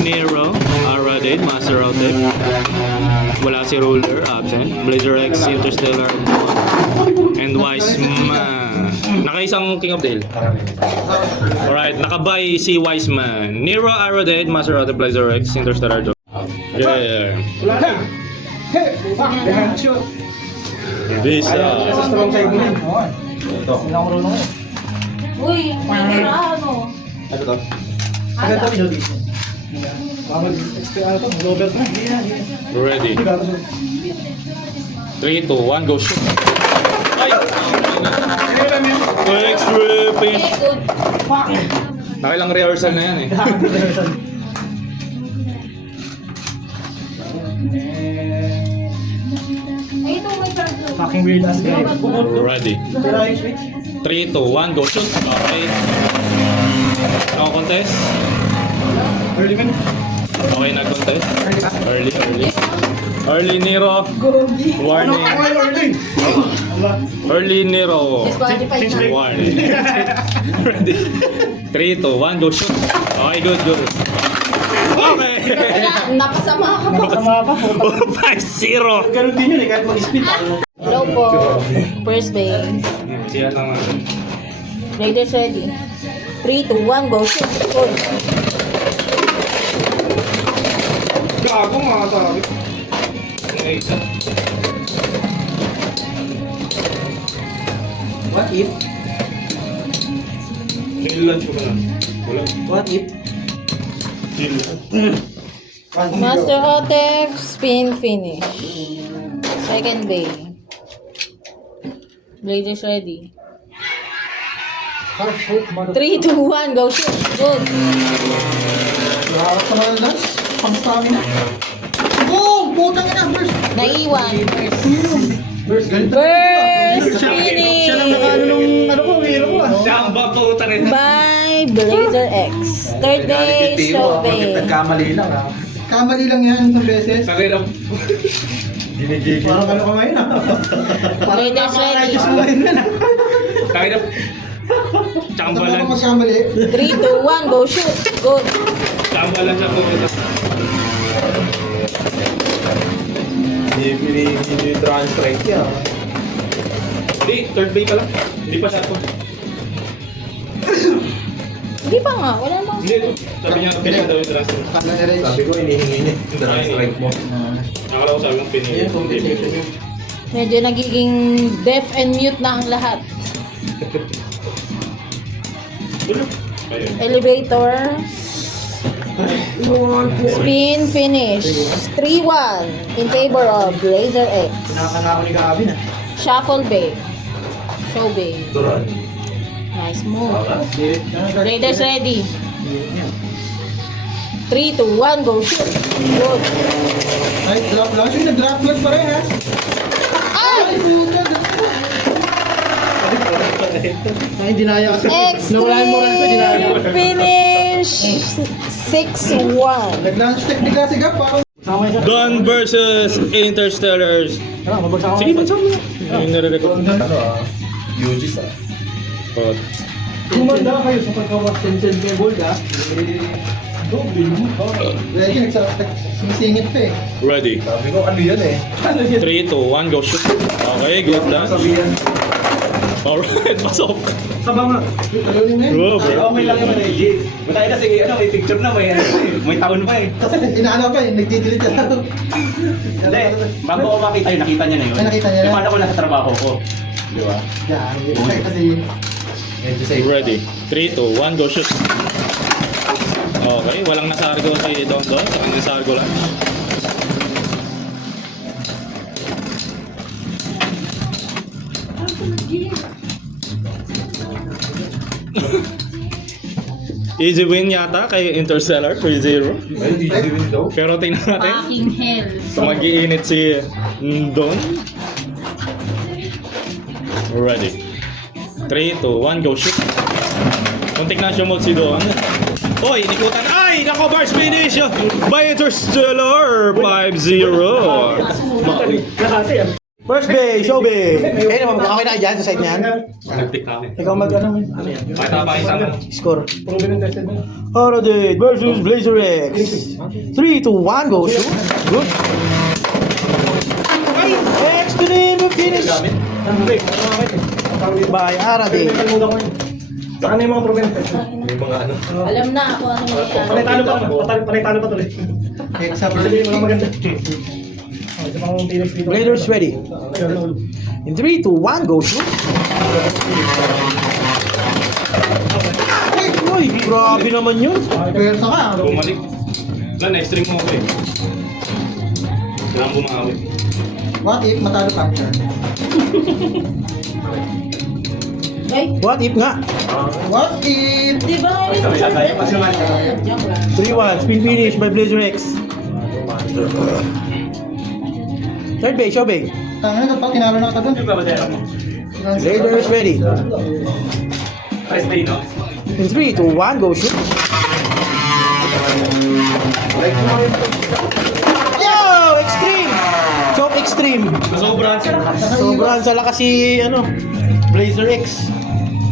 Nero, Aradid, Master Outtake. Wala si Ruler, absent. Blazer X, Interstellar, and Wiseman. Nakaisang King of Dale. Alright, nakabay si Wiseman. Nero, Aradid, Master Outtake, Blazer X, Interstellar. Yeah. Wala na. Hey, fuck, the handshot. Visa. Sa strong side mo yun. Ito. Hindi ako marunong eh. Uy, ano? Ano to? Ano to? Ano to? Ano to? Global na. Ready. 3, 2, 1, go shoot. Ay! X-ray fish. Fuck. Nakailang rehearsal na yan eh. Ay, ito may charge. Fucking weird ass guy. Ready. 3, 2, 1, go shoot. Okay. Ako contest. Early man. Okay, nag-contest. Early. Early Nero. Warning. Early Nero. Disqualified na. Warning. Ready. 3, 2, 1, go shoot. Okay, good. Okay. Wala, napasama ka pa. Masama pa po. 5-0. Ganun din yun eh, kahit mag-speed. Hello po. First base. Siya tama. Raiders ready. 3, 2, 1, go shoot. Goal. Gago mga tabi. What if? Nilan ko na. Wala. What if? Master Otef, spin finish. Second bay. Blazers ready. 3, 2, 1, go shoot. Good. Lahat sa mga lunch. Pang-stamina. Boom! Putang ina! Burst! Naiwan. Burst! Ganito. Burst Siya lang finish. nakano nung ano ko, hero ko ah. Siya ang bakutan rin. By Blazer X. Third base, short base. Nagkamali lang ah. Kamali lang yan isang beses. Sakirap. Parang ano ka ngayon ah. Parang Raiders ready. nakaka-righteous mo ngayon yan ah. Sakirap. Basta Chambalan. ako magkamali. 3, 2, 1, go shoot. Good. Chambalan siya po. Hindi trans-strike yan. Hindi, third bay ka lang. Hindi pa siya po. Hindi pa nga. Wala namang. Hindi, sabi niya, pinag daw yung transfer. Sabi ko, inihingi niya. Trans-strike mo. Nakala ko sabi mong pinag. Yan, compensation niya. Medyo nagiging deaf and mute na ang lahat. Ayun. Elevator. Spin finish. 3-1 in favor of Blazer X. Pinakakanako ni Gabi na. Shuffle bay. Show bay. Nice move. Raiders ready. 3, 2, 1, go shoot. Good. Ay, drop lang. Yung nag-drop lang parehas. Ay! Ay, dinaya kasi. Nawalan mo rin ko, dinaya mo. Extreme finish. 6-1. Nag-lunch technique kasi Gab, parang... Gun versus Interstellars. Ano, mabagsak ako. Sige, bansam mo. Yung nare-record. Yugis ah. Oh. Kumanda kayo sa pagkawas-sensel kay Bold ah. Ready, nagsisingit pa eh. Ready. Sabi ko, ano yan eh? 3, 2, 1, go shoot. Okay, good done. Sabihan. Alright, pasok. Saba nga. Talunin mo yun. Bro, bro. Okay lang naman eh, G. Matay na sige, ano, may picture na, may taon pa eh. Kasi inaano pa eh, nagdi-delete na lang. Hindi, bago ko makita yun, nakita niya na yun. Ay, nakita niya na? Paano ko nasa trabaho ko? Di ba? Yan, kasi... Ready. 3, 2, 1, go shoot. Okay, walang nasargo si Don Don. Ang nasargo lang. Easy win yata kay Interstellar 3-0. Pero tingnan natin. Fucking hell. Mag-iinit si Don. Ready. 3, 2, 1, go shoot. Muntik na siya mode si Don. Oy, nikutan. Ay, nako, bars finish by Interstellar 5-0. Kalahati yan. First base, show base. Okay naman, okay na kayo dyan sa side na yan. Nag-tick namin. Ikaw mag ano? Pakita pa isang Score. Aradate versus Blazer X. 3, 2, 1, go shoot. Good. Extreme finish by Aradate. Saan na yung mga problema? May mga ano. Alam na ako ano Panay-talo pa tuloy. Hindi mga maganda. Blazers ready. In 3, 2, 1, go shoot. Uy, grabe naman yun. Pwersa ka. bumalik. Wala, next string mo ako eh. Kailangan bumawi. What if matalo ka? Ay, What if nga? What if? di ba ngayon? Joke lang. 3-1, spin finish by Blazer X. Third base, show base. Tanga na, pag tinalo na ka doon. Blazers ready. Press play, no? In 3, 2, 1, go shoot. Yo! Extreme! Choke extreme. Sobrang Sobrang sa lakas si, ano, Blazer X.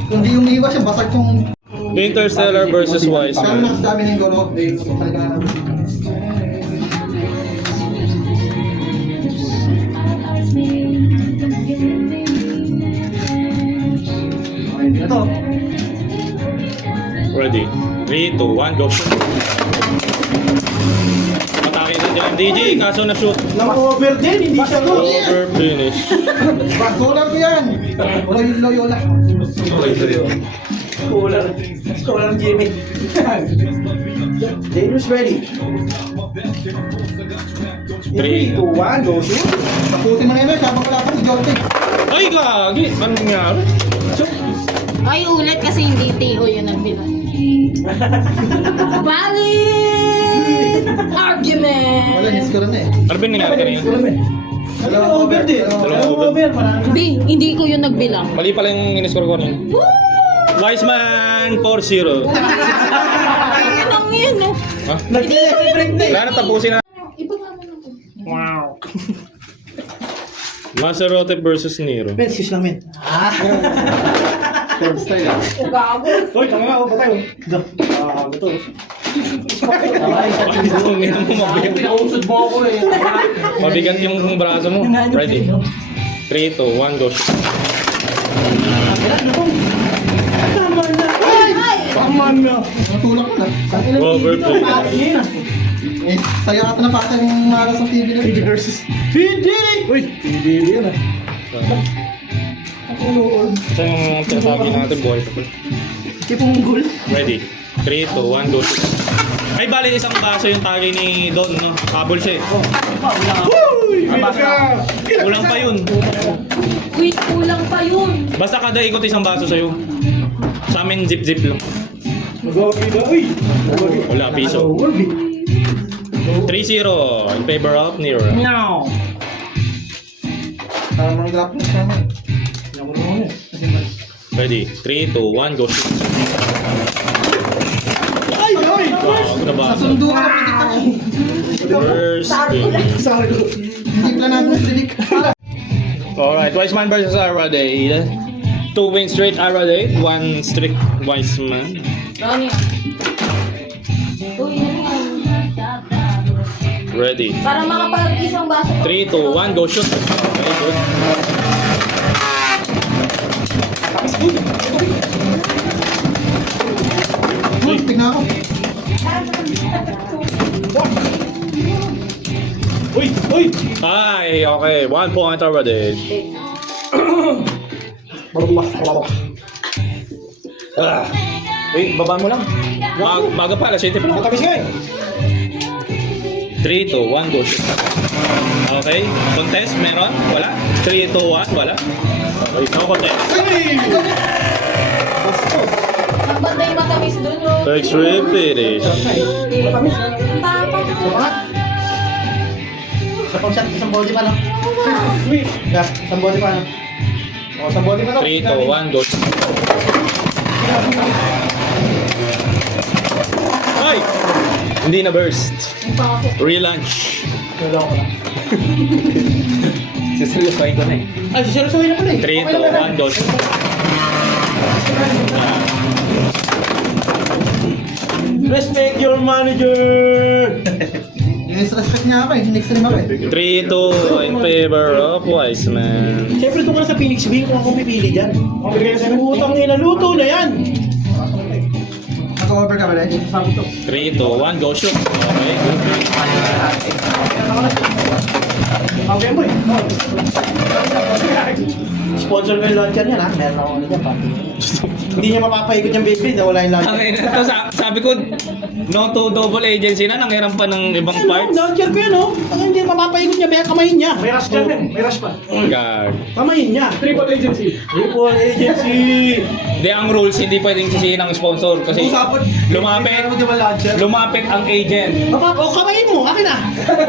Hindi umiiwas yung basag kong... Interstellar versus Pero Wiseman. nakasdami na yung goro. Halika na. Ito. Ready. 3, 2, 1, go. Atake na dyan, DJ. Kaso na-shoot. Nang-over din, hindi siya go. Over finish. Solar ko yan. Wala yung Loyola. Scholar Jimmy. Blazers ready. 3, 2, 1, go shoot. Taputin mo na yun, sabang wala pa si Jorte. Ay, gagi! Anong nangyari? Ay, ulit kasi hindi TO yung nagbilang. Valid argument! Wala, nilis ko rin eh. Ano ba yung nangyari kanina? Dalawang Over din. Dalawang Over. Parang Hindi, hindi ko yung nagbilang. Mali pala yung in-score ko kanina. Wiseman 4-0. Ayun ang yun, no? Ha? nag-break na. Wala na, tapusin na. Iba nga mo na. Wow. Maserote versus Nero. Men, excuse lang, men. Third style ah. Gago. Hoy, tama nga, batay. Ito. Kung ino mo mabigat. Pinausod mo ako eh. Mabigat yung braso mo. Ready? 3, 2, 1, go. Tama na. Ay! Tama na. Natulak ko na. Over finish. Eh, sayo ata na pata yung malas ng TV na. Fiji versus Fiji! Uy, Fiji yun ah. Ito yung sinasabi natin, boy. Tipong goal. Ready? 3, 2, 1, go. Ay, bali isang baso yung tagay ni Don, no? Kabol siya eh. Uy! Kulang pa yun. Wait, kulang pa yun. Basta kada ikot isang baso sa'yo. Sa amin, zip-zip lang. Mag-okay na, uy! Wala, piso. 3-0 in favor of Nero. Tamang drop na siya man. Ready? 3, 2, 1, go. Ay! Ay! Wow, na ba? Nasundo ka na predict ako. First spin. Hindi plan natin na predict. Alright, Wiseman versus Aradate. 2 wins straight Aradate, 1 streak Wiseman. Ronnie. Uy, ano nga. Ready? Para makapag isang baso. 3, 2, 1, go shoot. Very good. Uy, tignan ako. Uy! Uy! Ay, okay. 1 point Aradate. Ah. Uy, baba mo lang. Baga pa, alas 7 pa. Matamis nga eh. 3, 2, 1, go shoot. Okay. Contest, meron? Wala? 3, 2, 1, wala? Okay, no contest. Ang banday matamis dun, no? Extreme finish. Sa shot, isang body pa no? Yeah, isang body pa no? O, isang body pa no? 3, 2, 1, go shoot. Ay! Hindi na burst. Relaunch. Wala ko lang. Siseryosoy ko na eh. Ay, siseryosoy na pala eh. 3, 2, 1, go shoot. Respect your manager! Respect niya ako eh. Next rin ako eh. 3-2 in favor of Wiseman. Siyempre doon ka na sa Phoenix Wing kung ako pipili dyan. Utang nila, luto na yan! Mag-over ka ba rin? 3, 2, 1, go shoot. Okay, good. Okay mo eh. Sponsor ko yung launcher niyan ha. Meron ako niyan pa. Hindi niya mapapaikot yung baby na wala yung launcher. Ang ina to, sabi ko, no to double agency na, nanghiram pa ng ibang parts. Launcher ko yan oh. Ang hindi mapapaikot niya, kaya kamayin niya. May rush ka rin. May rush pa. God. Kamayin niya. Triple agency. Triple agency. Hindi, ang rules, hindi pwedeng sisihin ng sponsor kasi lumapit ang agent. Kamayin mo, akin na.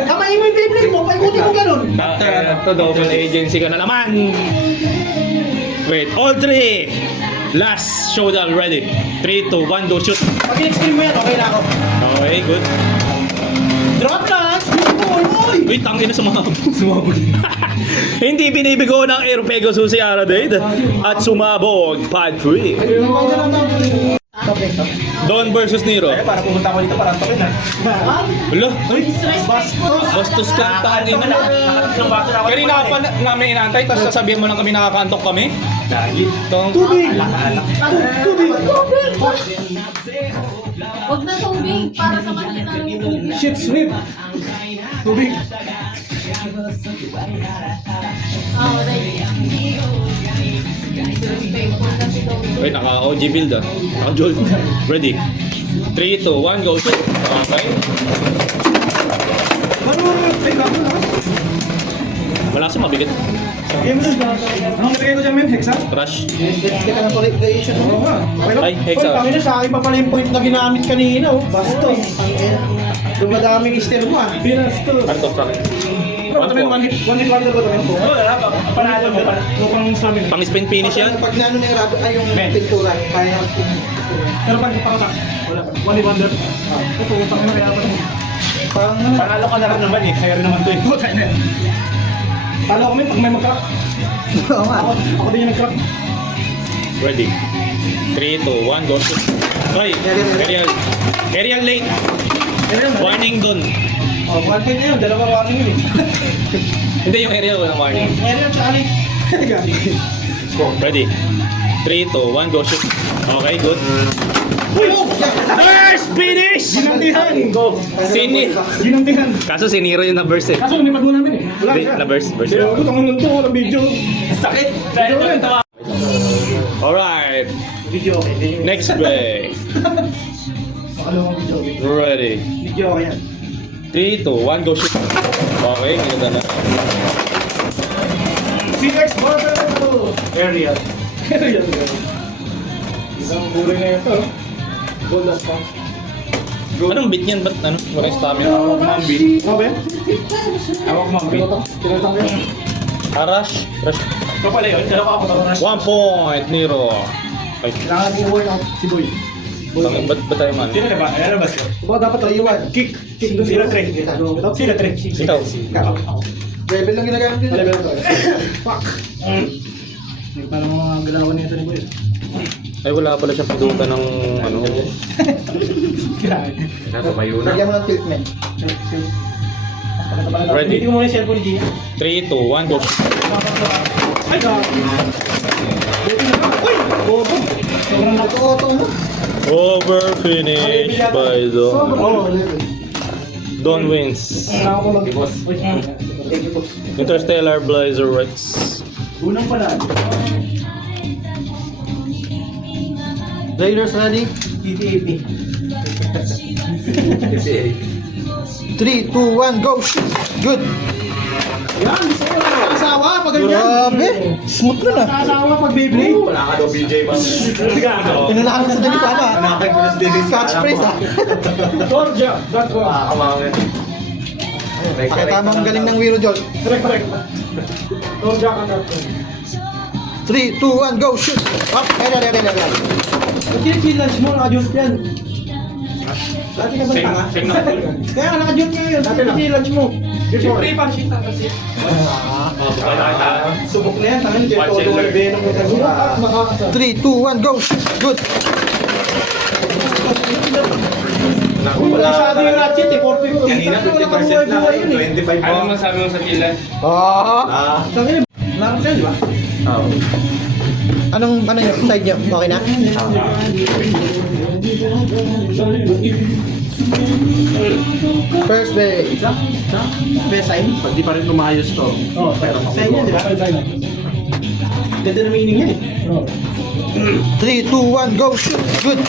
Kamayin mo yung baby mo, paikutin mo ganun. To double agency ka na naman. Wait, all three. Last showdown, ready. 3, 2, 1, go shoot. Pag in-extreme mo yan, okay na ako. Okay, good. Drop launch! Oy! Wait, tangin na sumabog. Hindi binibigo ng Air Pegasus si Aradade at sumabog, pad free. Don versus Nero. Para pumunta ko dito para tawin ha. Hala, bastos ka, tangin na. Nakatatlong baso na ako. Kanina ka pa namin inantay, tapos sasabihin mo lang kami nakakantok kami. Lagi. Tubig! Tubig! Huwag na tubig para sa makita ng tubig. Shit, sweep! Tubig! Oh, Wait, naka-OG build ah. Naka-jolt. Ready. 3, 2, 1, go shoot. Okay. Malakas yung mabigat. Anong nilagay ko dyan, Mem? Hexa? Rush. Hindi ka na creation mo. Ay, Hexa. Tangin na, sa akin pa pala yung point na ginamit kanina, oh. Bastos. Dumadaming istir mo, ah. Binastos. Ano to, Frank? One hit wonder ba ito? Panalo mo pa. Lupang sa amin. Pang spin finish yan? Pag nano na yung rubber, ay yung pintura, kaya yung Pero pag ipakalak, wala. One hit wonder. Ito, utang na kaya pa rin. parang Panalo ka na rin naman eh. Kaya rin naman to eh. Talo kami pag may mag-crack. Oo nga. Ako din yung nag-crack. Ready. 3, 2, 1, go shoot. Ay, aerial late. Warning dun. Oh, one point na yun. Dalawang warning yun eh. Hindi, yung aerial walang warning. Meron sa alit. Ready. 3, 2, 1, go shoot. Okay, good. First finish! Ginantihan. Go. Ginantihan. Kaso si Nero yung na-burst eh. Kaso lumipad mo namin eh. Wala Hindi, siya. na-burst. Burst. Kaya ako tangan nito. Walang video. Sakit. Dahil Video yan. Alright. Video okay. Next play. Pakalawang video okay. Ready. Video okay yan. 3, 2, 1, go shoot. Okay, ganda na. Phoenix Bottle! Aerial. Aerial. Isang buray na ito. Gold last pa. Anong bit yan? Ba't ano? Walang stamina. Mambi. Ano ba yan? Awak mambi. Tinatang ko yan. Rush. Rush. Ito pala yun. Dalawa ako pa. 1 point, Nero. Ay, Kailangan din buhay ako. Si Boy. ba't tayo man? Sino na ba? Ano ba? Diba dapat iwan? Kick. Kick doon Sino trick? Ito? Sino trick? Ikaw. level lang ginagamit din. Level to. Fuck. Parang mga galawan nito ni Boy. Ay, wala pala siyang pidutan ng ano. Natumayo Lagyan mo ng tilt man. Ready. Hindi ko muna yung cellphone ni Gina. 3, 2, 1, go shoot. Ay, God. Buti na ka. Uy! Bobo. Sobrang Auto mo. Over finish by Don. Oo, level. Don wins. Kailangan ko lang. Uy. Thank you po. Interstellar Blazer Rex. Unang pala. Raiders ready? TTAP. 3, 2, 1, go! Shoot! Good! Yan, gusto ko na asawa pag ganyan. Grabe! Smooth na na. Asawa pag Beyblade. Wala ka daw BJ ba? Pinulakan mo sa dali pa ba? Scotch phrase ah. Georgia. That's what. Kamangin. Pakita mo ang galing ng Wiro Jolt. Correct. Georgia ka na. 3, 2, 1, go! Shoot! Up! Ayan. Ba't yung chillage mo? Naka-jolt yan. Dati ka ba tanga? Check na full. Kaya nga naka-june ka ngayon. Dati na lunch mo. Before. Siyempre, pansin na kasi. Oh, bukay na kita. Subok na yan. Tangin, dito Watch todo and learn. ang venom mo sa 3, 2, 1, go! Good! Wala sabi yung ratchet eh, 450. Kanina 50% lang, 25 Ano masabi mo sa kilay? Ah! Tangin, meron siya, di ba? Oo. Anong, ano nyo, side nyo? Okay na? First base. Best sign? Pag di pa rin lumayos to. Oo, pero sign yan, di ba? Ganda na meaning yan eh. 3, 2, 1, go! Shoot! Good!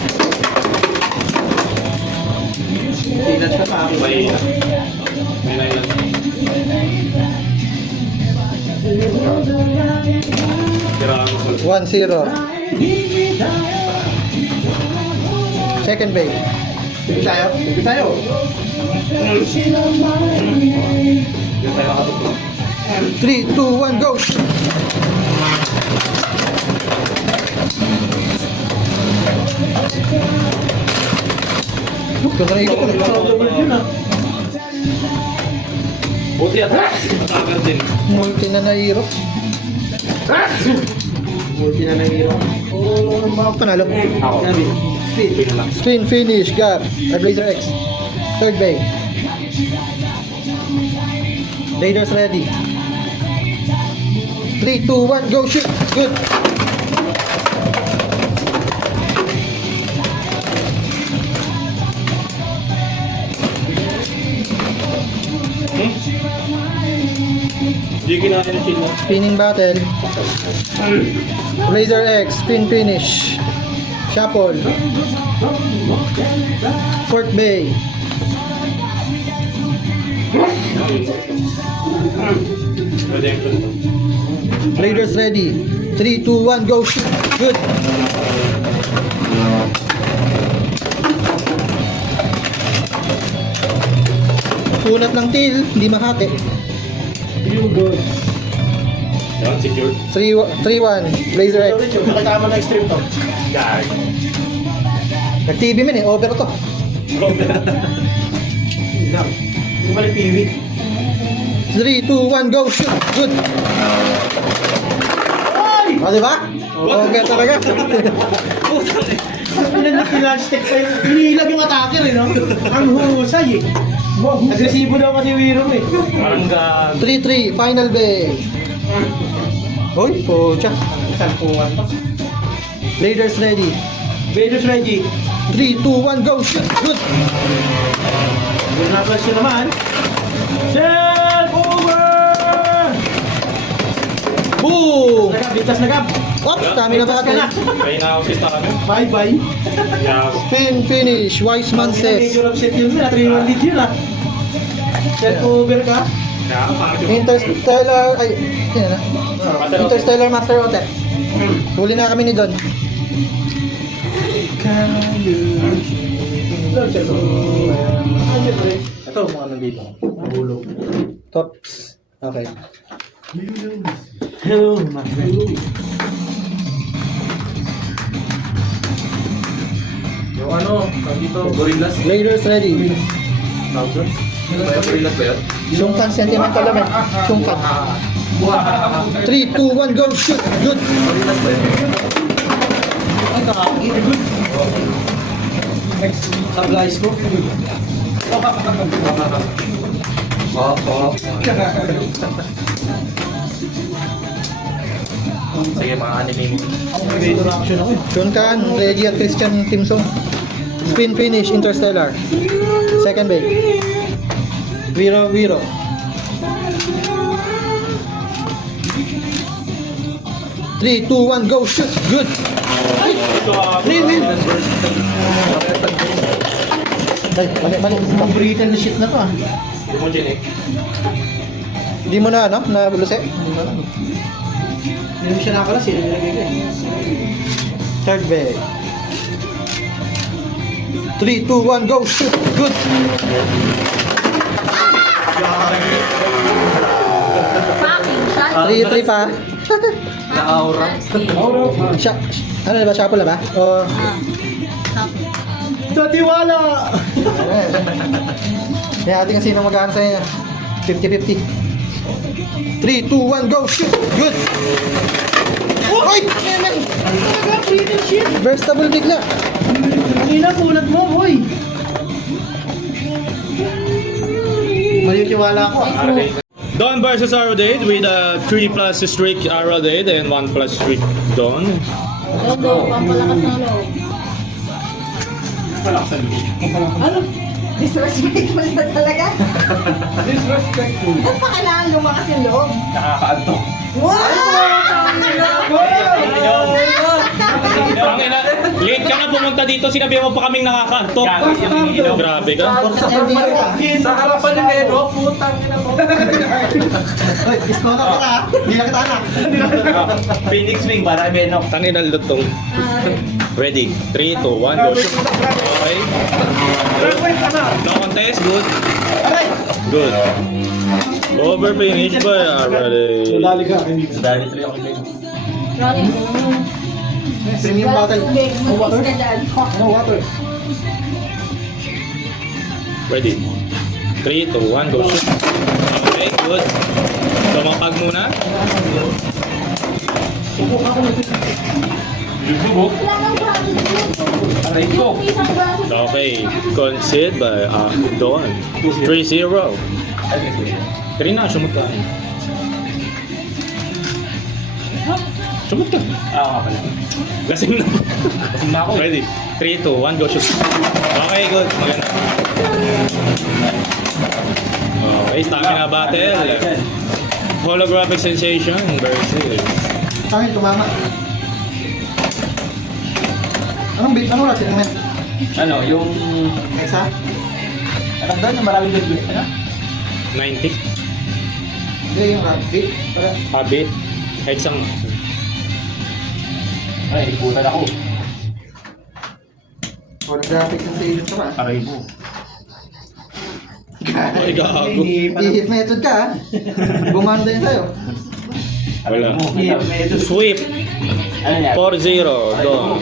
Tinat ka pa ako. May nailan. Tirahan ko. 1-0. Second base. Sige tayo. Sige tayo. Yung tayo nakatutok. 3, 2, 1, go! Shoot! Look, ganda na ikot ko. Yun ah. Buti at matagal din. Multi na nairo. Multi na nahihiro. Panalo. Ako. Sabi, speed. Pwede lang. Spin finish, gap. Blazer X. Third bay. Raiders ready. 3, 2, 1, go shoot. Good. Hindi kinain yung chill mo. Spinning battle. Blazer X. Spin finish. Shuffle. Fourth bay. Redemption. Raiders ready. 3, 2, 1, go shoot. Good. Unat ng tail, hindi mahati. You good. Yan, secure. 3-1, Blazer X. Nakatama na extreme to. Gag. Nag-TV min eh, over to. Yun lang. Yung mali piwi. 3, 2, 1, go shoot. Good. Ay! O, diba? Okay talaga. Pinag-stick pa yung hinilag yung attacker eh, no? Ang husay eh. Agresibo daw kasi Wiro eh. Parang gag. 3-3, final bay. Hoy, pocha. Salpungan pa. Raiders ready. Vedas ready. 3, 2, 1, go shoot. Good. Yung napas yun naman. Self over! Boom! Nagab, bigtas nagab. Oops, kami na Bigtas ka na. bakit? Kaya na ako si Tano. Bye-bye. Yeah. Spin finish, Wiseman says. Major upset yun na. 3-1 lead yun ah. Self over ka. Kaya ako pangit yung... Interstellar, ay, yun na. Interstellar Master Hotel. Huli na kami ni Don. Ito, mga nandito. Mahulog. Tops. Okay. Hello, my friend. Yung ano, dito, gorillas. Raiders ready. Thousand? May gorillas ba yun? Sungkan sentimental naman. Sungkan. 3, 2, 1, go shoot. Good. Gorillas ba yun? Ay, kakaki. Good. Supplies ko. Oo. Sige, mga anime mo. Major action ako eh. Shunkan, Reggie at Christian Timson. Spin finish, Interstellar. Second bay. Wiro. 3, 2, 1, go shoot. Good. Win. Ay, mali. Pang-Britain na shit na to ah. Hindi mo chinik. Hindi mo na, ano? Nabulose? Hindi naman siya nakalas eh. Nilagay ko eh. Third bay. 3, 2, 1, go shoot. Good. Fucking shot. 3 pa. Na-aura. Ano na ba? Shuffle na ba? O, Ah, stop. Tatiwala! Yan, ating ang sino mag-aano sa inyo. 50-50. 3, 2, 1, go! Shoot! Good! Oy! Talaga, pretty shit. Versatile bigla. Kanina, kulat mo, boy. Manitiwala ako. Don versus Aradade with a 3 plus streak Aradade and 1 plus streak Don. Dodo, pampalakas ng loob. Ano? Disrespect mo na talaga? Disrespectful. Ba't pa kailangan lumakas yung loob? Nakakaantok. Wow! Tangina, late ka na pumunta dito, sinabi mo pa kaming nakakaantok. Grabe ka. Sa harapan ni Nero, putang ina mo. Hoy, isko ka pala. Hindi na kita anak. Phoenix Wing para Benok. Tangina lutong. Ready? 3, 2, 1, go. Okay. No contest, good. Good. Over finish by Aradade. Dali ka. Dali 3 ako din. Ronnie. Premium bottle. Tubig, mag-is ka dyan. No water. Ready? 3, 2, 1, go. Shoot. Okay, good. Lumapag muna. Kailangan braso ng loob. Aray ko. Yung isang braso. Okay, concede by Don. 3-0. Kaya na, sumot ka. Sumot ka. Ah, nga pala. Lasing na. Lasing na ako. Ready? 3, 2, 1, go shoot. Okay, good. Maganda. Okay, stamina battle. Holographic sensation versus. Tangin, tumama. Anong bait? Anong racket naman? Ano, yung... Isa? Anak doon, yung maraming good. Ano? 90. Hindi, yung racket. Para. Habit. Kahit isang. Ay, ikutan ako. Holographic sensation ka ba? Aray mo. Ay, gago. Ihip method ka ha. Bumanda yun sa'yo. Wala. Medyo Sweep. Ano yan? 4-0. Don.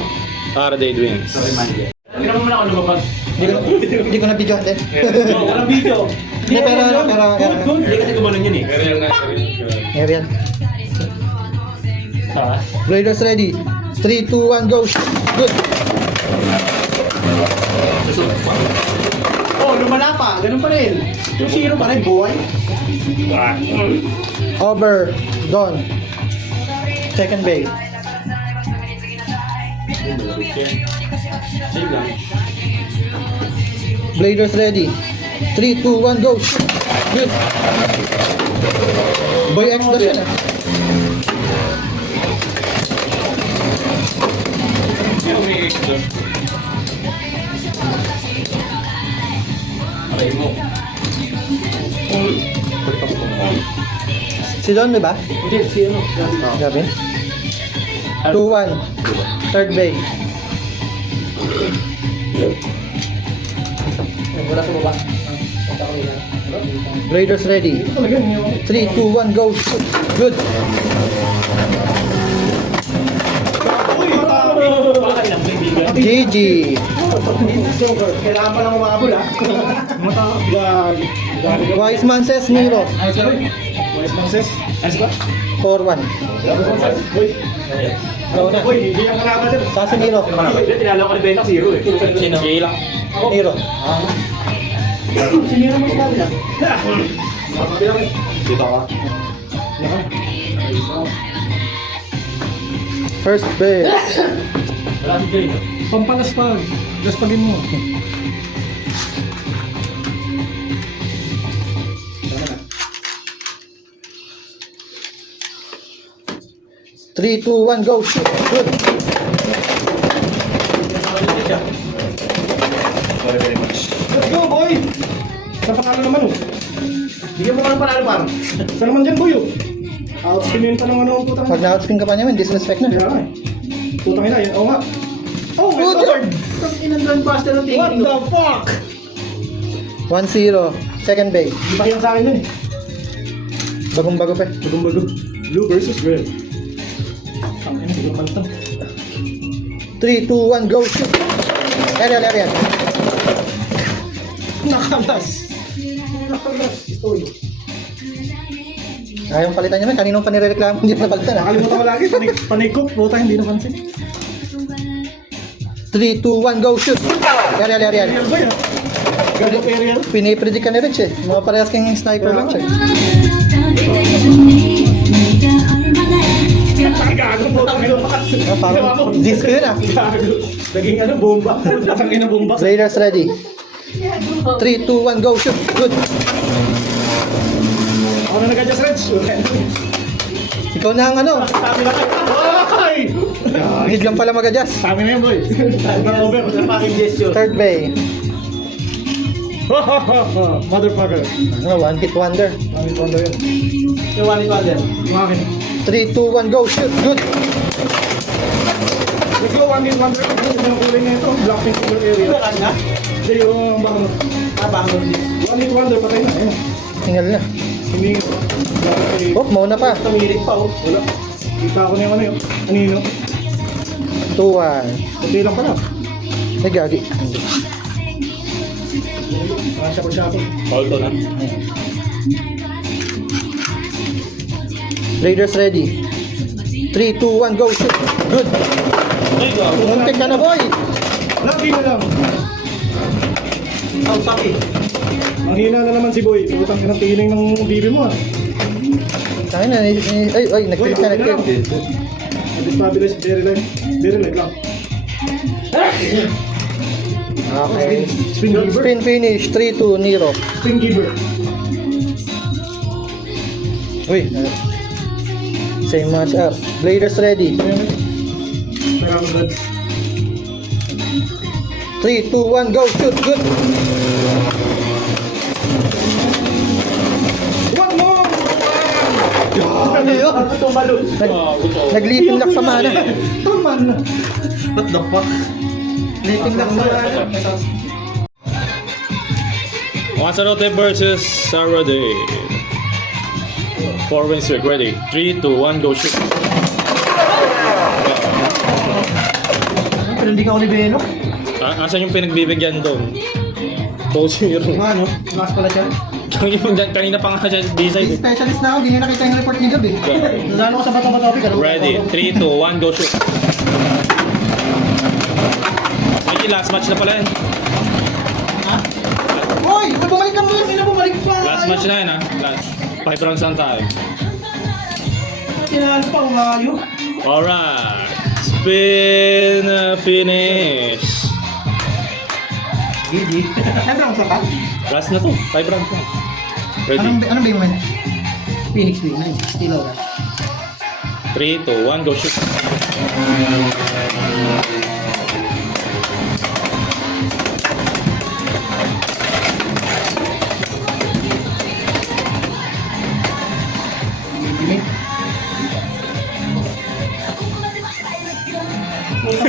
Aradade wins. Sorry, man. Hindi naman muna ako lumabas. Hindi ko na-videohan din. No, walang video. Hindi, pero. Hindi kasi gumanon yun eh. Ayan. Ha? Bladers ready. 3, 2, 1, go! Good! Oh, lumala pa. Ganun pa rin. Yung zero pa rin, boy. Over. Don. Second bay. Bladers ready. 3, 2, 1, go! Good! Boy X dash yan ah. Aray mo. Si Don, di ba? Hindi, si ano. Gabi. 2-1. Third bay. Wala sa baba. Bladers ready. Ito talaga yung 3, 2, 1, go! Good! Baka ilang kaibigan. GG! Kailangan pa lang umabol, ha? Wise man says Nero. Wise man says. Ano ba? 4-1. Uy, Ikaw na. uy, hindi ang kalaban din. Sa Nero. Tinalo ko ni Benok 0 eh. Sino? Kailang. Nero. Sinira mo sa kabila. Dito ka. First base. Wala si Jay. Pampalaspag. Laspagin mo. 3, 2, 1, go! Shoot! Good! Sorry very much. Let's go, boy! Sa panalo naman, oh. Bigyan mo ka ng panalo, par. Sa naman dyan, boy, oh. Outspinin pa ng ano ang putang. Pag na-outspin ka pa naman, disrespect na. Kaya nga, eh. Putang ina, yun. Oo nga. Oh my Good God! Ang inang buster ng What tingin. the fuck? 1-0. Second base. Di ba yan sa akin nun, eh? Bagong-bago pa. Bago. Blue versus red. Ang ina, hindi ko naman ito. 3, 2, 1, go! Shoot! Ariel. Nakalas. Nakalas. Ito yun. Ayaw palitan niya man. Kaninong pa nirereklamo hindi na palitan. Nakalimutan ko lagi. Panikop. Puta, hindi napansin. 3, 2, 1, go, shoot! Yari. Aerial ba yun? Gago aerial? Pinipredict ka ni Rich eh. Mga parehas kang sniper lang siya. Gago po. Parang disco yun ah. Gago. Naging ano, bomba. Natangin na bomba. Raiders ready. 3, 2, 1, go, shoot! Good! Ako na nag-adjust, Reg. Ikaw na ang ano. Sabi na kayo. Ay! Need lang pala mag-adjust. Sabi na yun, boy. Over. Fucking gesture. Third bay. Motherfucker. Ano, one hit wonder. Ang ito yun. Yung one in one din. Yung akin. 3, 2, 1, go, shoot! Good! Let's go, one hit wonder. Ito yung kulay na ito. Blackpink color area. Wala na? Hindi, yung bangon. Bangon. One hit wonder, patay na. Ayun. Tingal na. Hindi. Oh, mauna pa. Tumirik pa oh. Wala. Kita ko na yung ano yun. Anino. 2, 1. Kunti lang pala. Ay, gagi. Shako. Foul to na. Raiders ready. 3, 2, 1, go, shoot! Good! Muntik ka na, boy! Lagi na lang. Oh, sorry. Ang hina na naman si Boy. Utang ng tiling ng bibi mo ah. Tangin na, ay, nag-click ka, nag-click. Stabilize, very light lang. Okay. Spin giver. Spin finish, 3, 2, Nero. Spin giver. Uy. Same match up. Bladers ready. Parang good. 3, 2, 1, go, shoot! Good! One more! Ano yun? Tumalon. Naglipin lang sa mana. Tama na. What the fuck? Lipin lang sa mana. Masarote versus Sarade. 4 wins streak. Ready? 3, 2, 1, go shoot. Pero hindi ka ako ni Beno. Asan yung pinagbibigyan doon? 2-0. Ano? Mas pala siya. Kanina pa nga siya B-side. Specialist na ako, hindi nyo nakita yung report ni Gab eh. Nalalo ko sa bato-bato. Ready? 3, 2, 1, go shoot. Ay, last match na pala yan. Hoy! Bumalik ka muna! Sino bumalik pa? Last match na yan ha. Last. 5 rounds lang tayo. Tinalo pa ang layo. Alright. Spin finish. Gigi. Siyempre ang sapa. Last na to. 5 rounds na. Ready? Anong ba yung moment? Phoenix Day. Still out. 3, 2, 1, go shoot.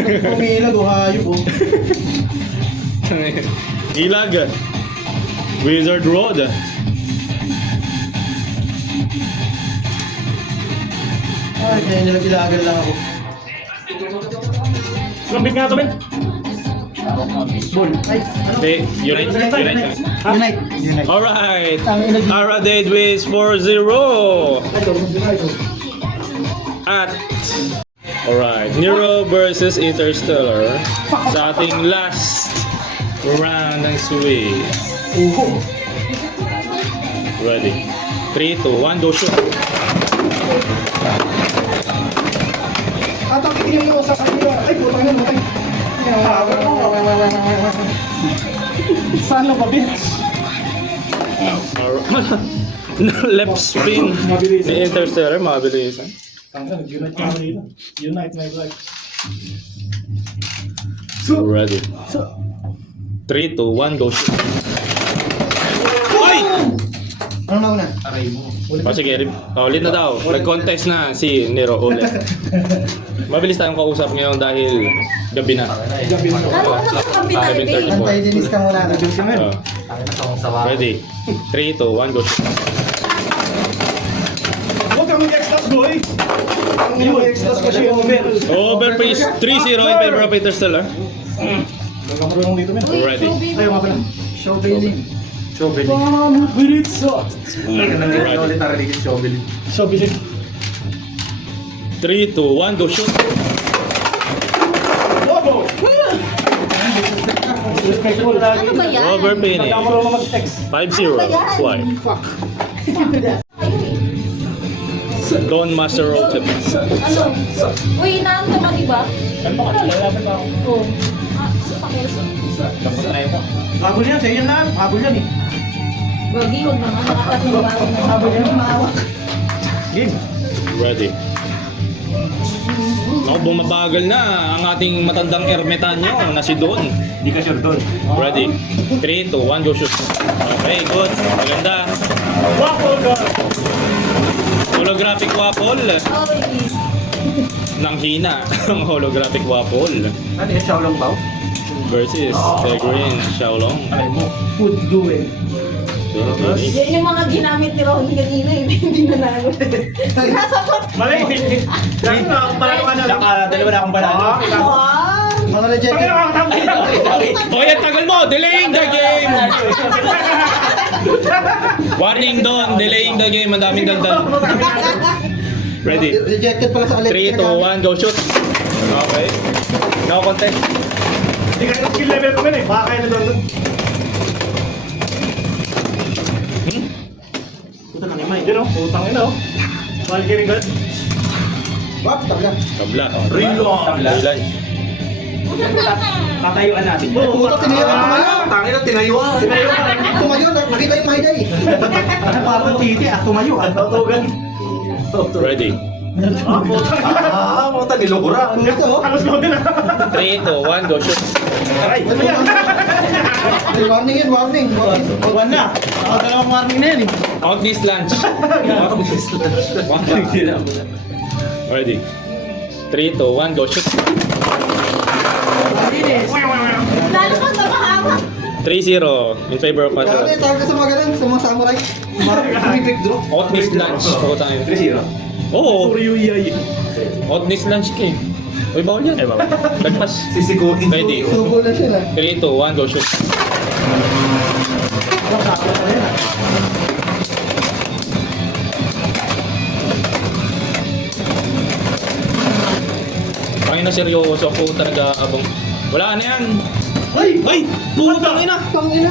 Pumilag o hayop o. Ilag. Wizard Road. Ay, kaya nilag-ilagal lang ako. Lambit nga ito, men. Bull. Ay, ano? Okay, Unite. Unite. Alright. Ang ina- Arade wins 4-0. At alright, Nero versus Interstellar sa ating last round ng swing. Ready? 3, 2, 1, go shoot. At ang itingin mo sa kanila. Ay, putang na naman. Saan lang ba, bitch? Left spin ni Interstellar, mabilis. Tanggal, unite na kanila. Unite my life. Ready? 3, 2, 1, go shoot. Ay! Anong nauna? O sige, ulit na daw. Nag-contest na si Nero ulit. Mabilis tayong kausap ngayon dahil gabi na. Gabi na. Kapitali. 7:34. Anti-dinis ka muna. Ready? 3, 2, 1, go shoot. Huwag kang mag-extas, boy! Ang mag-extas kasi yung over. Over please. 3-0 in favor of Interstellar. Nagkamarunong dito, men. Ready? Ayaw nga pala. Chauvelin. Pamut Biritsa. Ulit narinig yung Chauvelin. So, bisit. 3, 2, 1, go shoot! Respectful lagi. Ano ba yan? Over finish. Hindi ako marunong mag-text. 5-0. Swipe. Fuck. Don Master Road Trip. Ano? Uy, inaanto ka, di ba? Ano ba ka na? Lalapit pa ako. Oo. Pakiuso. Tapos na yun. Habol yan, sa'yo yan lahat. Habol yan eh. Gagi, huwag naman. Nakakatuwa ako na. Habol yan. Maawa. Game. Ready. Ako, bumabagal na ang ating matandang ermetanyo na si Don. Hindi ka sure doon. Ready. 3, 2, 1, go shoot. Okay, good. Maganda. Waffle gun. Holographic waffle. Oy. Nang hina. Ang holographic waffle. Ano yung Xiaolong Bao? Versus the green Xiaolong. Alam mo. Would do it. Yan yung mga ginamit ni Ronnie kanina eh. Hindi nanalo. Nasapat. Mali. Yan na, parang ano. Dalawa na akong banana. Wow. Mga rejected. Hoy, ang tagal mo! Delaying the game! Warning Don, delaying the game. Ang daming daldal. Ready. Rejected pala sa 3, 2, 1, go shoot. Okay. No contest. Hindi ka skill level ko eh. Baka kayo na doon. Puta nang imay. Yun o, putang ina o. Valkyrie God. Wap, tabla. Tabla. Reload. Reload. Tatayuan natin. Puta, tinayuan tumayo. Tangin na tinayuan. Tumayo, nakita yung Mayday. Ano pa ako titi? Tumayo ah. Tautugan. Ready. Puta nilukura. Ano ito? Halos ko din ah. 3, 2, 1, go shoot. Aray, ano yan? Warning yun, warning. One na. Nakadalawang warning na yan eh. Out this lunch. Ready. 3, 2, 1, go shoot. Lalo ka sa mahawak. 3-0 in favor of Kaya Pastor. tawag ka sa mga ganun, sa mga samurai. Mga quick draw. Out this lunch. Puta yun. 3-0. Oo. Puro yung iyay. Out this lunch ka eh. Uy, bawal yan. Ay, bawal. Lagpas. Sisikuhin. Ready. Subo na siya na. 3, 2, 1, go shoot. Pangin na seryoso ako talaga abang. Wala na yan. Ay! Ay! Putang ina! Tangina.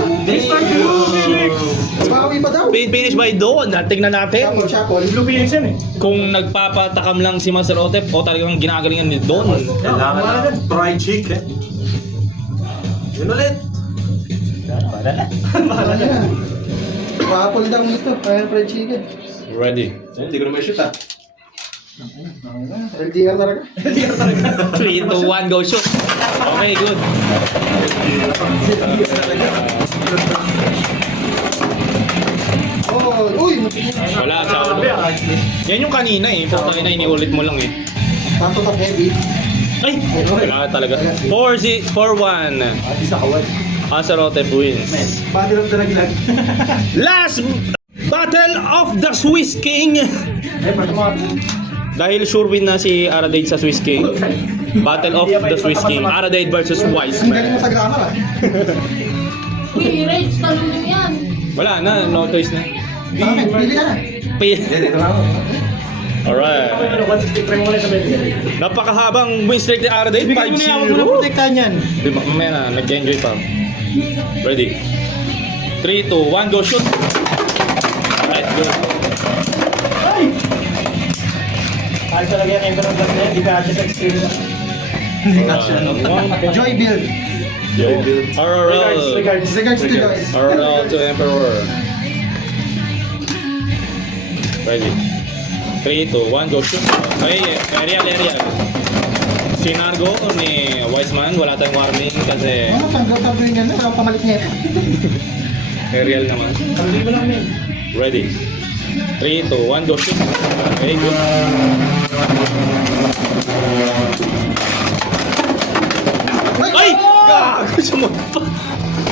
Bawi pa daw. Finish by Don. Tingnan natin Shuffle, shuffle. Blue Phoenix yan eh. kung nagpapatakam lang si Master Otep o talagang ginagalingan ni Don. Kailangan na. Try chicken. Yun ulit. Bahala na. Shuffle lang ito. Ayan, fried chicken. Ready. Hindi ko naman shoot ah. LDR talaga. 3, 2, 1, go shoot. Okay, good. Oh, uy! Wala, Xiaolong. Yan yung kanina eh. Putang ina, iniulit mo lang eh. Tato top heavy. Ay! Wala talaga. 4-1. Isa kawan. Master Otep wins. Battle of the Naglag. Last battle of the Swiss King. Eh, pwede mo. Dahil sure win na si Aradade sa Swiss King. Battle of the Swiss King. Aradade versus Ang galing mo Wiseman. sa grammar ah. Uy, Rage, talon mo yan. Wala na, no choice na. Dami, pili ka na. Dito na ako. Alright. 163 mo ulit sa belly. Napakahabang win streak ni Aradade. Ibigay mo niya ako na 5-0. protektahan yan. Di ba, mamaya na, nag-enjoy pa. Ready? 3, 2, 1, go shoot! Alright, good. Ay! Ay talaga yung Emperor Blood na yan. Di ka natin sa experience. Alright. Joy build. RRL. Regards. Regards to Joy. RRL to Emperor. Ready? 3, 2, 1, go shoot! Okay, aerial. Si Nargo ni Wiseman, wala tayong warning kasi Ano, tanggap yun yan. Ano, pamalit niya ito. aerial naman. Hindi mo lang yun. Ready? 3, 2, 1, go shoot! Okay, good. Ay! Gago siya magpa...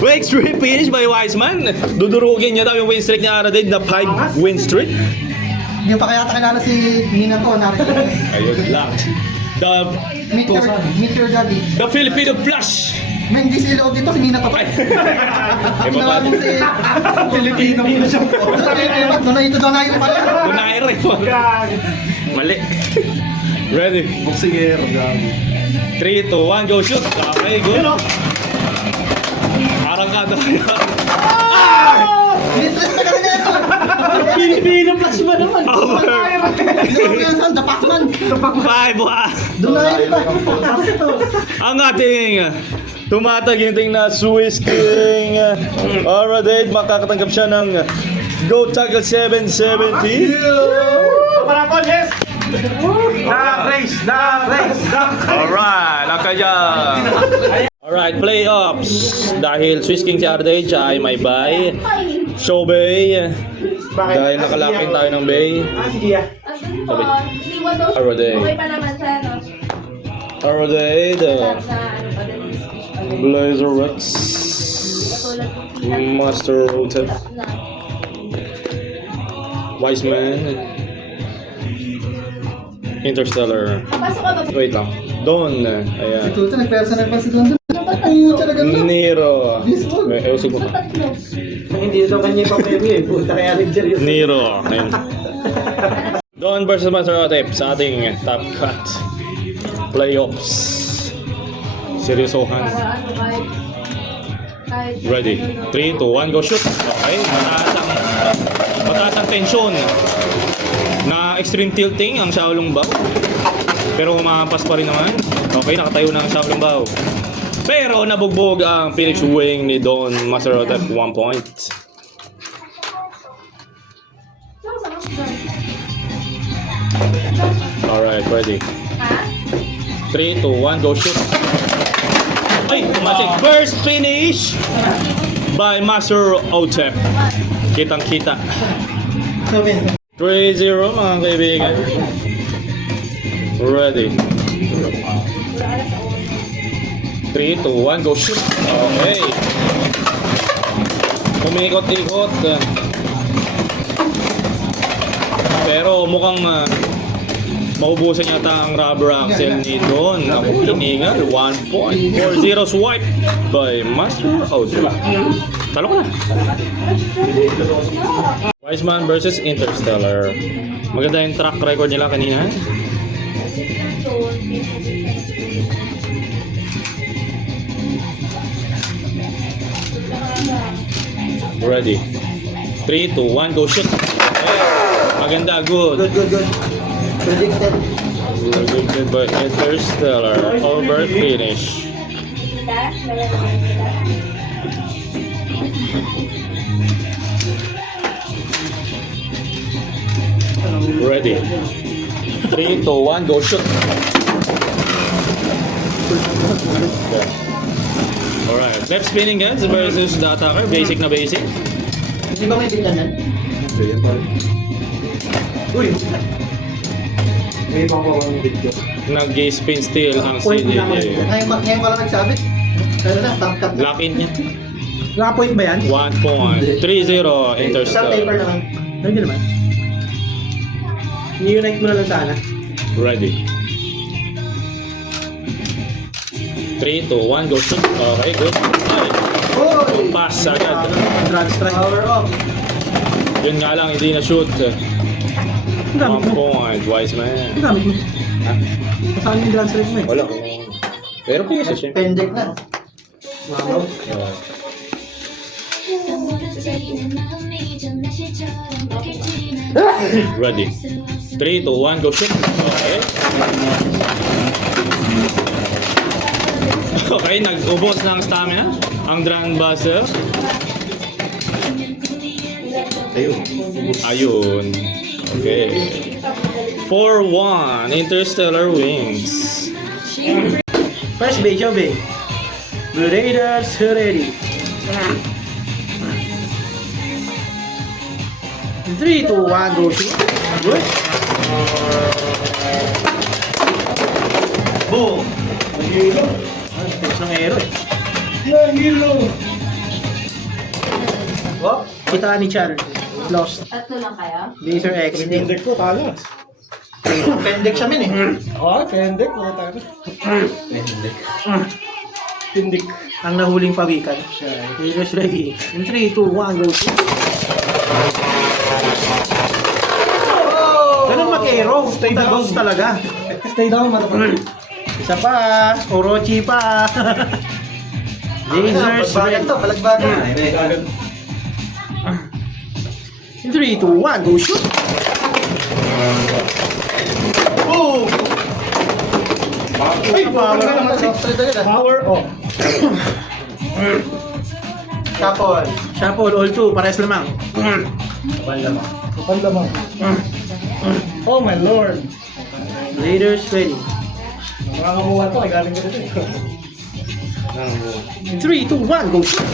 Extreme finish by Wiseman. Dudurugin niya daw yung win streak ni Aradade na 5 win streak. Hindi pa kaya kilala si Nina to, Naruto. Ayun lang. The Meet your daddy. Filipino Flash May hindi si Ilocos dito, si Mina pa pa. Iba pa. Namin si... Pilipino mo na siya. Doon na ito daw na yun pala. Unahin rin po. Mali. Ready? Boksingero, gabi. 3, 2, 1, go shoot! Okay, good. Arangkada kaya. Mistress na kasi nito. Pilipino plus ba naman? Over! Ilocos yan saan, Dapakman. 5, 1. Doon na yun pa. Ang ating tumataginting na Swiss King. Alright, Dave, makakatanggap siya ng Go Tackle 770. Parapol, yes! Na-race! Alright, nakaya. Alright, playoffs. Dahil Swiss King si Arday, siya ay may bye. Show Bay. Dahil nakalapin tayo ng Bay. Si Gia. Asan po? Iniwan daw siya. Araday. Okay pa naman siya, no? Arday, the Lahat na ano pa din yung speech pa din. Blazer Rex. Katulad ng pila. Master Hotel. Na. Wiseman. Interstellar. Papasok ka ba? Wait lang. Don. Si Ayan. Tuto, nagpersonal pa si Tuto. Dapat Pucha na ganda. Nero. Usig mo Sa pa. tatlo. Hindi na daw kanya ipapayag eh. Puta kaya nag-serious. Nero. Ayan. Don versus Master Otep sa ating top cut. Playoffs. Seryosohan. Para ano kahit Ready. 3, 2, 1, go shoot. Okay. Mataas ang tensyon. Na extreme tilting ang Shaolong Bao. Pero umahampas pa rin naman. Okay, nakatayo na ang Shaolong Bao. Pero nabugbog ang Phoenix Wing ni Don Maserotep 1 point. Alright, ready. Ha? 3, 2, 1, go shoot. Ay, tumasik. First finish by Master Otep. Kitang kita. So, Ben. 3-0 mga kaibigan. Ready. 3, 2, 1, go shoot. Okay. Umikot-ikot. Pero mukhang maubusan yata ang rubber axle ni Don. Ako hiningal. 1 point. 4-0 swipe by Master Outlaw. Talo ka na. Wiseman versus Interstellar. Maganda yung track record nila kanina. Ready. 3, 2, 1, go shoot. Okay. Maganda, good. Good. Predicted. Predicted by Interstellar. Over finish. Kita? Lalagyan kita? Ready. 3, 2, 1, go shoot. Okay. Alright. Left spinning guns versus the attacker. Basic na basic. Hindi ba may biglan yan? Uy! May pangawang video. Nag-spin still ang Point CDJ. naman. Ngayon ko lang nagsabit. Pero na, tangkat. Lock in niya. Naka-point ba yan? 1 point. 3-0 Isang taper Interstellar. naman. Hindi naman. Ni-unite mo na lang sana. Ready. 3, 2, 1, go shoot. Okay, good. Ay, Hoy! pass agad. Drag strike. Power off. Yun nga lang, hindi na shoot. Ang gamit 1 mo. point, Wiseman. Ang gamit mo. Ha? Saan yung drag strike mo eh? Wala. Pero pinasa siya. Pendek na. Wow. Ready. 3, 2, 1, go shoot. Okay. Okay, nag-ubos ng stamina ang Grand Buster. Ayun. Okay. 4-1, Interstellar wins. First base, show base. Blue Raiders ready. 3, 2, 1, go shoot. Good. Boom. Nahilo. Ang tips ng aero eh. Nahilo. Oh, kita ni Char. Lost. Tatlo lang kayo? Laser X. Pendek ko, talas. Pendek siya min eh. Oo, pendek. Mga talas. Tindik. Ang nahuling pawikan. Leaders ready. In 3, 2, 1, go. Ganun mag-aero. Stay down talaga. Stay down, motherfucker. Isa pa. Orochi pa. Lasers Palagbagan ready. to, palagbagan. In 3, 2, 1, go shoot. Oh! Ay, power. Straight agad ah. Power off. Kapon. Shuffle, all 2, pares lamang. Kapal lamang. Oh my lord. Leaders ready. Nangangamuha to, ay galing ko dito eh. In 3, 2, 1, go shoot.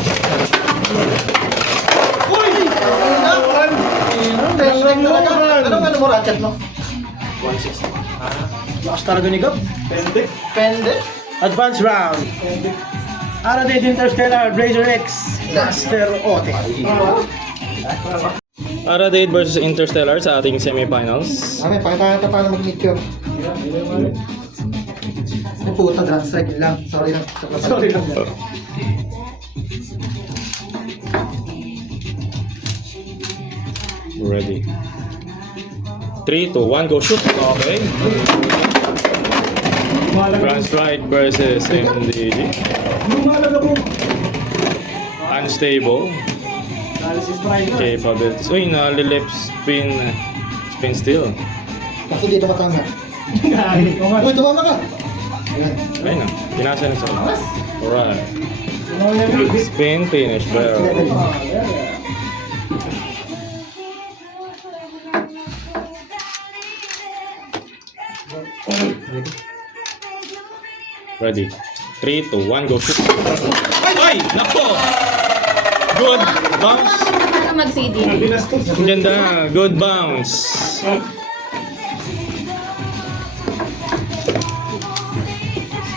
Pendek talaga. Anong ano mo ratchet mo? Lakas talaga ni Gab. Tindik. Pendek? Advance round. Tindik. Aradate Interstellar Blazer X Master Ote. Aradate versus Interstellar sa ating semifinals. Amin, pakita natin paano mag-meteor. Ay puta, grand strike yun lang. Sorry lang. Sorry lang. Ready. 3, 2, 1, go shoot. Okay. Grand Strike versus MDG. Lumalaga po. Unstable. Analysis primer. Capabilities. Uy, nalilip spin. Spin still. Kasi dito matama. Kumat. Uy, tumama ka! Yan. Ayun na. Pinasa na sa Alright. Sino yan? Spin finish. Barrel. Ready. 3, 2, 1, go shoot. Ay! Nako! Good bounce. Paano mag-CD? Binastos. Ang ganda. Good bounce.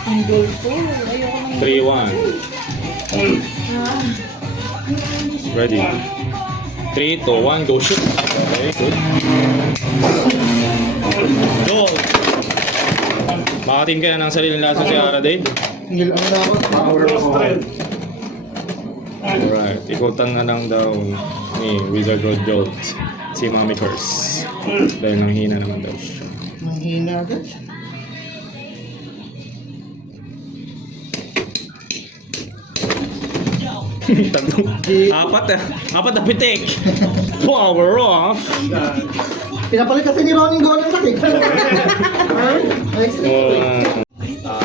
Single po. Ayoko nang 3, 1. Ready. 3, 2, 1, go shoot. Okay, good. Goal. Makatim kaya ng sariling laso si Aradate. Ano na ako? Power off. Alright, ikutan na lang daw ni Wizard Road Jolt si Mami Curse. Dahil nang hina naman daw siya. Manghina agad. Tatlong, apat na pitik. Power off. Pinapalit kasi ni Ronnie Golden sa kick. Extra. Wait lang.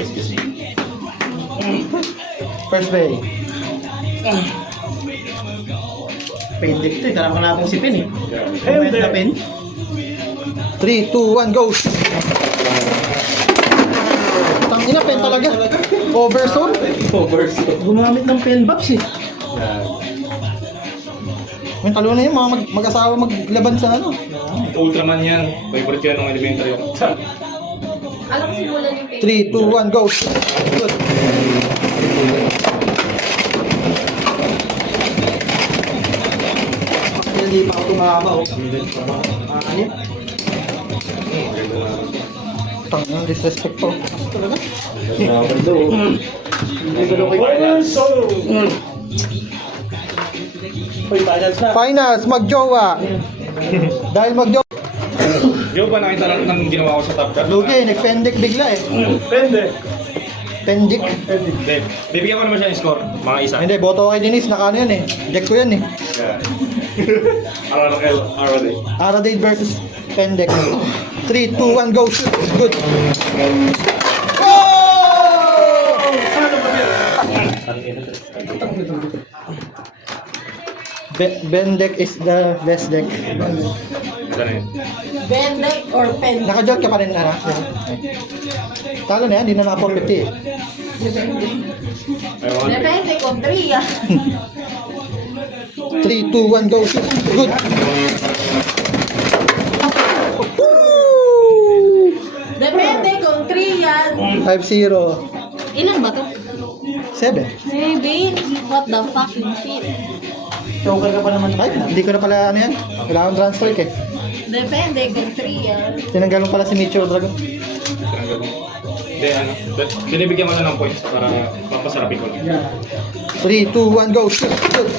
Excuse me. First bay. Pendek to eh. Karang na akong si Pin eh. Pendek. Na Pin. 3, 2, 1, go! Tangina, pen talaga. Oversold. Gumamit ng pen box eh. Yung talo na yun, mga mag-asawa maglaban sa ano. Ultraman yan. Favorite yan ng elementary ko. Alam ko simulan yung 3, 2, 1, go! Good. Hindi pa ako tumama oh. Ano? Tangina, disrespect po. Talaga? Final solo. Uy, finals na. Finals, magjowa. Dahil magjowa. Yung ba nakita lang ng ginawa ko sa Top Cut? Lugi, nag-pendek bigla eh. Pendek. Pendik. Hindi. Bibigyan ko naman siya ng score. Mga isa. Hindi, boto kay Denise, nakano yan eh. Jack ko yan eh. Aradate. Aradate versus Pendek. 3, 2, 1, go! Shoot! Good! Bendek is the best deck. Sana yun. Bendek or pen. Naka-jot ka pa rin na. Talo na yan, hindi na naka-450 eh. Ayun. Depende kung 3 ah. 3, 2, 1, go! Shoot! Good! Depende kung 3 yan. 5-0. Ilan ba to? 7. 7? What the fucking shit? Choker ka pa naman. Ay, hindi ko na pala ano yan. Wala akong transfer eh. Depende kung 3 yan. Tinanggal mo pala si Micho Dragon. Hindi, ano, binibigyan ko na ng points para papasarapin ko lang. Yeah. 3, 2, 1, go! Shoot! Shoot!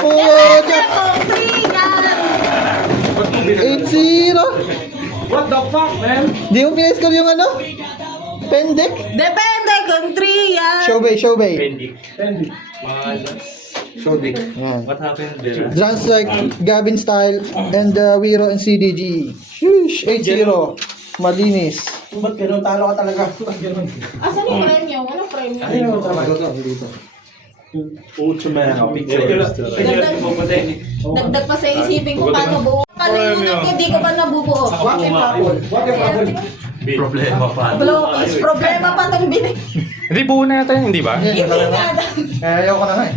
Oh, Jeff! Oh, free yan! 8-0! What the fuck, man? Di mo pinascore yung ano? Pendek? Depende kung 3 yan. Showbay, showbay. Fendi. Showbay. Yan. What happened there? Drums like Gavin Style and Wiro and CDG. Sheesh! 8-0. Malinis. Ba't ganun? Talo ka talaga. Asan yung premyo? Anong premyo? Dagdag pa sa isipin ko paano buo. Kalimutan ko, di ko pa nabubuo. What if apple? What if apple? Problema pa. Blow is problema pa itong binig. Hindi, buo na natin, hindi ba? Hindi nga. Ayaw ko na nga eh.